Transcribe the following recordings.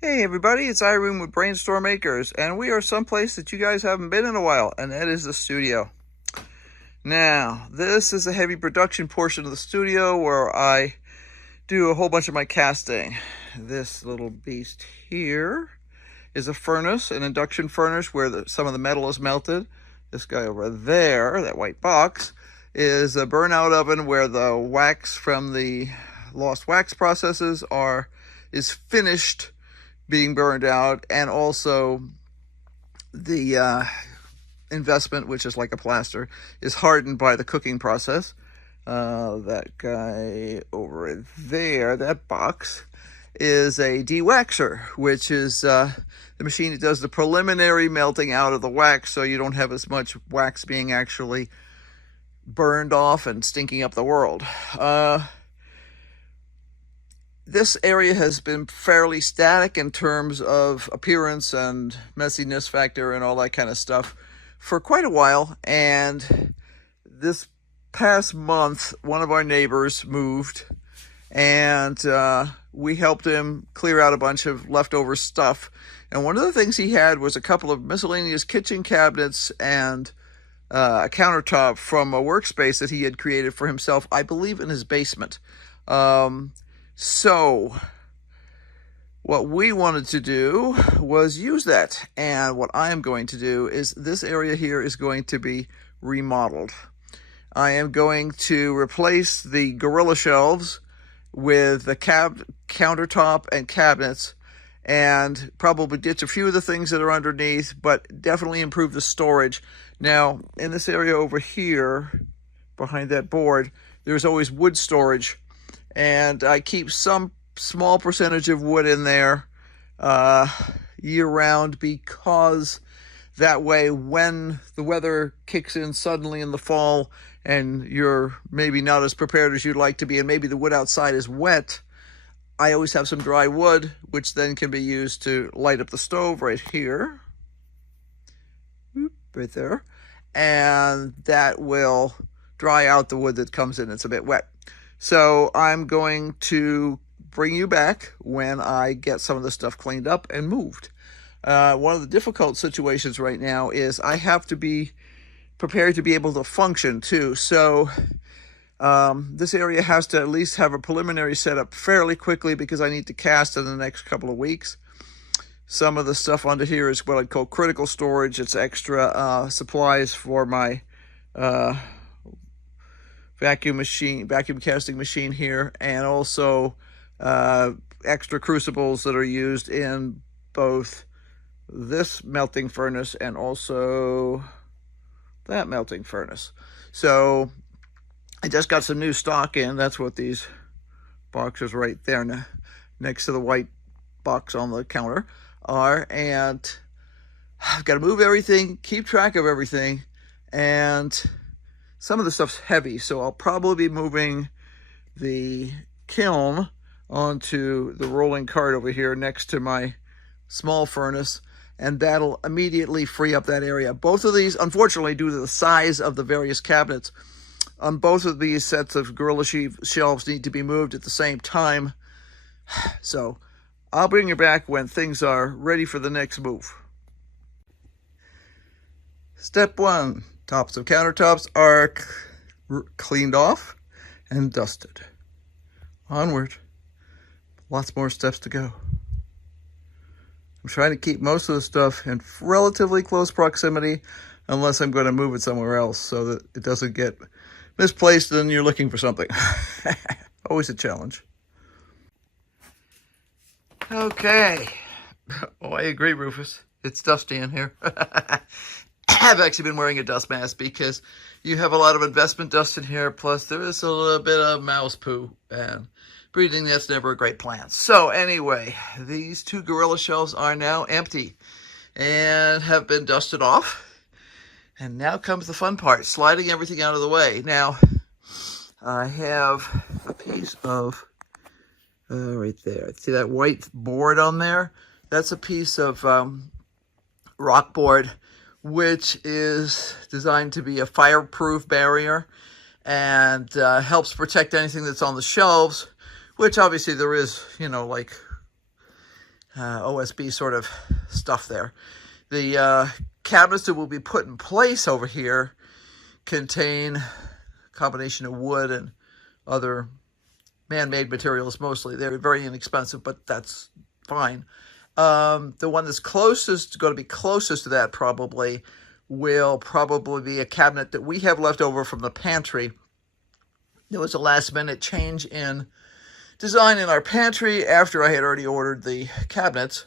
Hey everybody, it's Irene with BrainStormAcres, and we are someplace that you guys haven't been in a while, and that is the studio. Now, this is a heavy production portion of the studio where I do a whole bunch of my casting. This little beast here is a furnace, an induction furnace where some of the metal is melted. This guy over there, that white box, is a burnout oven where the wax from the lost wax processes is finished being burned out, and also the investment, which is like a plaster, is hardened by the cooking process. That guy over there, that box, is a dewaxer, which is the machine that does the preliminary melting out of the wax, so you don't have as much wax being actually burned off and stinking up the world. This area has been fairly static in terms of appearance and messiness factor and all that kind of stuff for quite a while. And this past month, one of our neighbors moved, and we helped him clear out a bunch of leftover stuff. And one of the things he had was a couple of miscellaneous kitchen cabinets and a countertop from a workspace that he had created for himself, I believe in his basement. So what we wanted to do was use that. And what I am going to do is this area here is going to be remodeled. I am going to replace the Gorilla shelves with the countertop and cabinets, and probably ditch a few of the things that are underneath, but definitely improve the storage. Now, in this area over here, behind that board, there's always wood storage. And I keep some small percentage of wood in there year-round, because that way when the weather kicks in suddenly in the fall and you're maybe not as prepared as you'd like to be, and maybe the wood outside is wet, I always have some dry wood, which then can be used to light up the stove right here. Right there. And that will dry out the wood that comes in. It's a bit wet. So I'm going to bring you back when I get some of this stuff cleaned up and moved. One of the difficult situations right now is I have to be prepared to be able to function too. So this area has to at least have a preliminary setup fairly quickly, because I need to cast in the next couple of weeks. Some of the stuff under here is what I'd call critical storage. It's extra supplies for my vacuum casting machine here, and also extra crucibles that are used in both this melting furnace and also that melting furnace. So I just got some new stock in. That's what these boxes right there next to the white box on the counter are. And I've got to move everything, keep track of everything, and some of the stuff's heavy, so I'll probably be moving the kiln onto the rolling cart over here next to my small furnace, and that'll immediately free up that area. Both of these, unfortunately, due to the size of the various cabinets, on both of these sets of Gorilla shelves need to be moved at the same time. So I'll bring you back when things are ready for the next move. Step 1. Tops of countertops are cleaned off and dusted. Onward. Lots more steps to go. I'm trying to keep most of the stuff in relatively close proximity, unless I'm going to move it somewhere else so that it doesn't get misplaced and you're looking for something. Always a challenge. Okay. Oh, I agree, Rufus. It's dusty in here. I've actually been wearing a dust mask because you have a lot of investment dust in here, plus there is a little bit of mouse poo, and breathing that's never a great plan. So anyway, these two Gorilla shelves are now empty and have been dusted off. And now comes the fun part, sliding everything out of the way. Now, I have a piece of, right there, see that white board on there? That's a piece of rock board, which is designed to be a fireproof barrier and helps protect anything that's on the shelves, which obviously there is, like OSB sort of stuff there. The cabinets that will be put in place over here contain a combination of wood and other man-made materials mostly. They're very inexpensive, but that's fine. The one that's closest, going to be closest to that probably, will probably be a cabinet that we have left over from the pantry. There was a last-minute change in design in our pantry after I had already ordered the cabinets.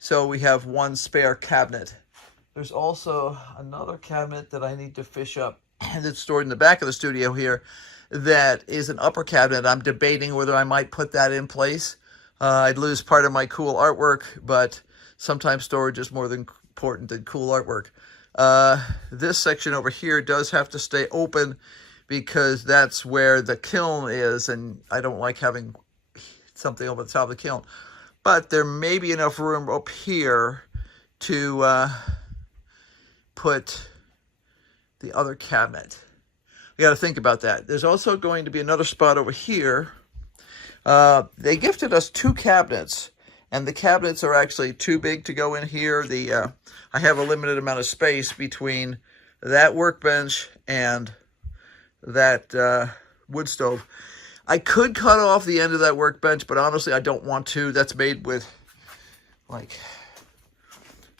So we have one spare cabinet. There's also another cabinet that I need to fish up that's stored in the back of the studio here that is an upper cabinet. I'm debating whether I might put that in place. I'd lose part of my cool artwork, but sometimes storage is more important than cool artwork. This section over here does have to stay open because that's where the kiln is, and I don't like having something over the top of the kiln. But there may be enough room up here to put the other cabinet. We got to think about that. There's also going to be another spot over here. They gifted us 2 cabinets, and the cabinets are actually too big to go in here. I have a limited amount of space between that workbench and that wood stove. I could cut off the end of that workbench, but honestly, I don't want to. That's made with like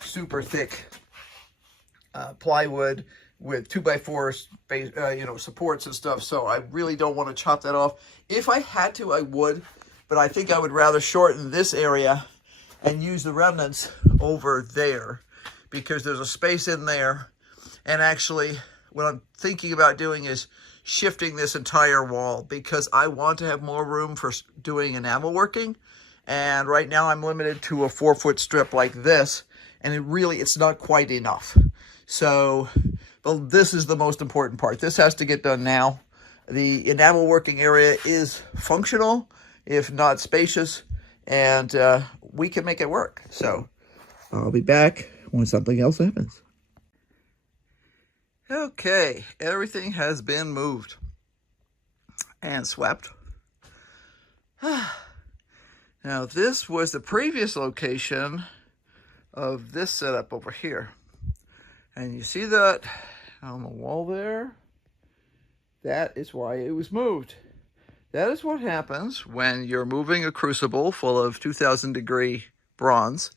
super thick plywood with 2x4 space, supports and stuff. So I really don't want to chop that off. If I had to, I would, but I think I would rather shorten this area and use the remnants over there because there's a space in there. And actually, what I'm thinking about doing is shifting this entire wall because I want to have more room for doing enamel working. And right now I'm limited to a 4-foot strip like this, and it's not quite enough. So, well, this is the most important part. This has to get done now. The enamel working area is functional, if not spacious, and we can make it work. So I'll be back when something else happens. Okay, everything has been moved and swept. Now, this was the previous location of this setup over here. And you see that on the wall there? That is why it was moved. That is what happens when you're moving a crucible full of 2,000 degree bronze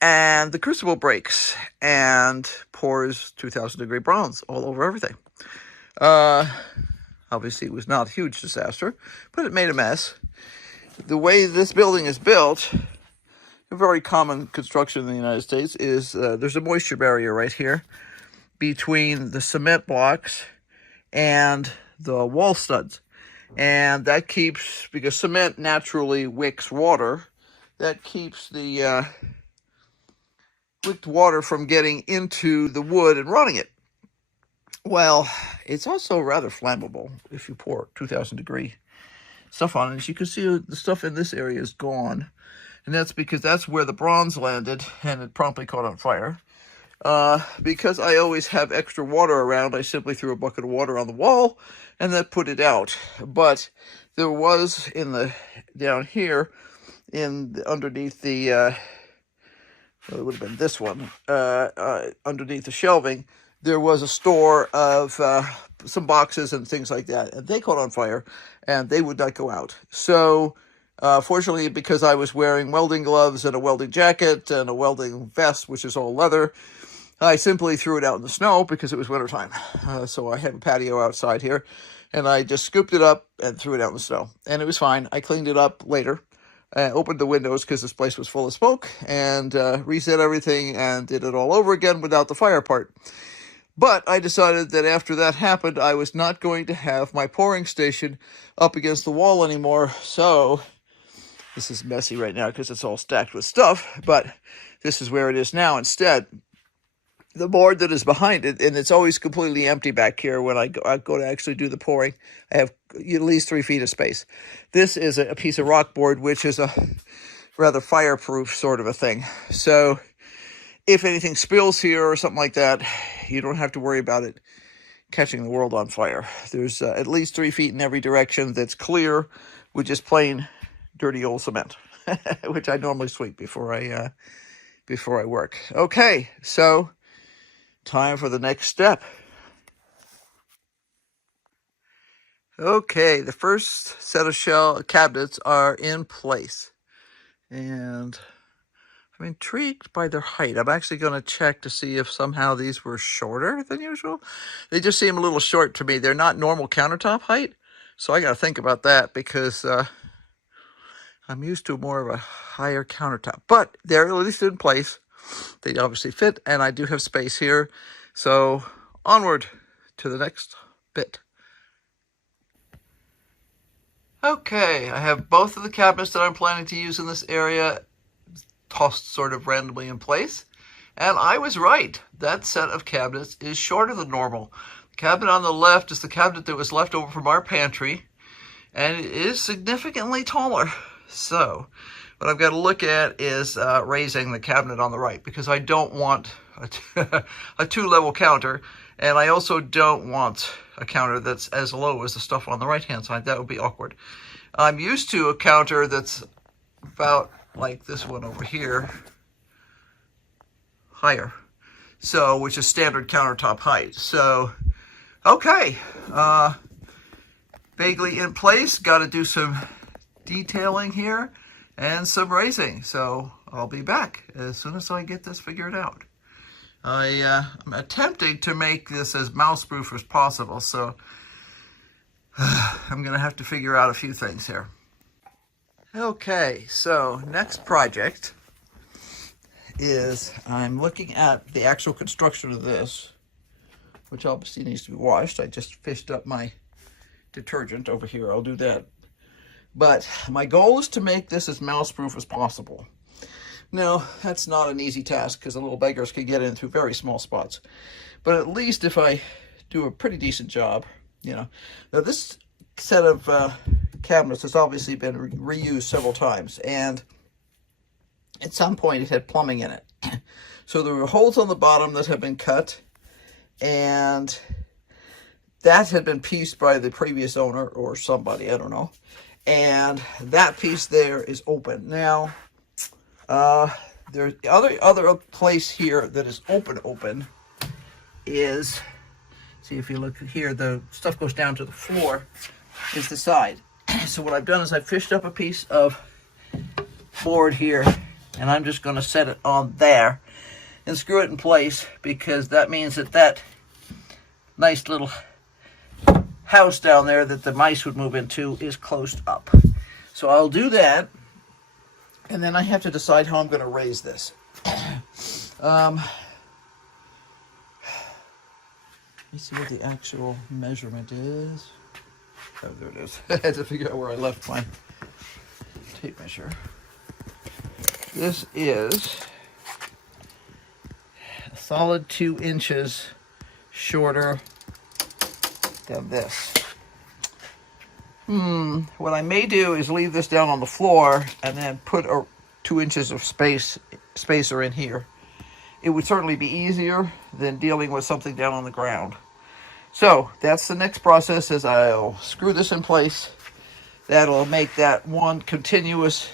and the crucible breaks and pours 2,000 degree bronze all over everything. Obviously, it was not a huge disaster, but it made a mess. The way this building is built, a very common construction in the United States, is there's a moisture barrier right here between the cement blocks and the wall studs. And that keeps, because cement naturally wicks water, that keeps the wicked water from getting into the wood and rotting it. Well, it's also rather flammable if you pour 2,000 degree stuff on it. As you can see, the stuff in this area is gone. And that's because that's where the bronze landed and it promptly caught on fire. Because I always have extra water around, I simply threw a bucket of water on the wall and that put it out. But there was down here, underneath the, well, it would have been this one, underneath the shelving, there was a store of some boxes and things like that. And they caught on fire and they would not go out. So, fortunately, because I was wearing welding gloves and a welding jacket and a welding vest, which is all leather, I simply threw it out in the snow because it was wintertime. So I have a patio outside here, and I just scooped it up and threw it out in the snow. And it was fine. I cleaned it up later, opened the windows because this place was full of smoke, and reset everything and did it all over again without the fire part. But I decided that after that happened, I was not going to have my pouring station up against the wall anymore. So this is messy right now because it's all stacked with stuff, but this is where it is now instead. The board that is behind it, and it's always completely empty back here when I go to actually do the pouring. I have at least 3 feet of space. This is a piece of rock board, which is a rather fireproof sort of a thing. So if anything spills here or something like that, you don't have to worry about it catching the world on fire. There's at least 3 feet in every direction that's clear with just plain dirty old cement. which I normally sweep before I work. Okay, so time for the next step. Okay, the first set of shell cabinets are in place, and I'm intrigued by their height. I'm actually going to check to see if somehow these were shorter than usual. They just seem a little short to me. They're not normal countertop height, so I got to think about that because I'm used to more of a higher countertop. But they're at least in place. They obviously fit, and I do have space here. So onward to the next bit. Okay, I have both of the cabinets that I'm planning to use in this area tossed sort of randomly in place. And I was right. That set of cabinets is shorter than normal. The cabinet on the left is the cabinet that was left over from our pantry, and it is significantly taller. So what I've got to look at is raising the cabinet on the right, because I don't want a two-level counter, and I also don't want a counter that's as low as the stuff on the right-hand side. That would be awkward. I'm used to a counter that's about like this one over here, higher, so which is standard countertop height. So, okay, vaguely in place. Got to do some detailing here and some raising. So I'll be back as soon as I get this figured out. I'm attempting to make this as mouse-proof as possible, so I'm going to have to figure out a few things here. Okay, so next project is I'm looking at the actual construction of this, which obviously needs to be washed. I just fished up my detergent over here. I'll do that. But my goal is to make this as mouse-proof as possible. Now, that's not an easy task because the little beggars can get in through very small spots. But at least if I do a pretty decent job, you know. Now, this set of cabinets has obviously been reused several times, and at some point it had plumbing in it. So there were holes on the bottom that had been cut, and that had been pieced by the previous owner or somebody, I don't know. And that piece there is open. Now, there's the other place here that is open is, see if you look here, the stuff goes down to the floor, is the side. So what I've done is I've fished up a piece of board here, and I'm just going to set it on there and screw it in place, because that means that that nice little house down there that the mice would move into is closed up. So I'll do that, and then I have to decide how I'm going to raise this. Let me see what the actual measurement is. Oh, there it is. I had to figure out where I left my tape measure. This is a solid 2 inches shorter than this. What I may do is leave this down on the floor and then put 2 inches of spacer in here. It would certainly be easier than dealing with something down on the ground. So that's the next process, is I'll screw this in place. That'll make that one continuous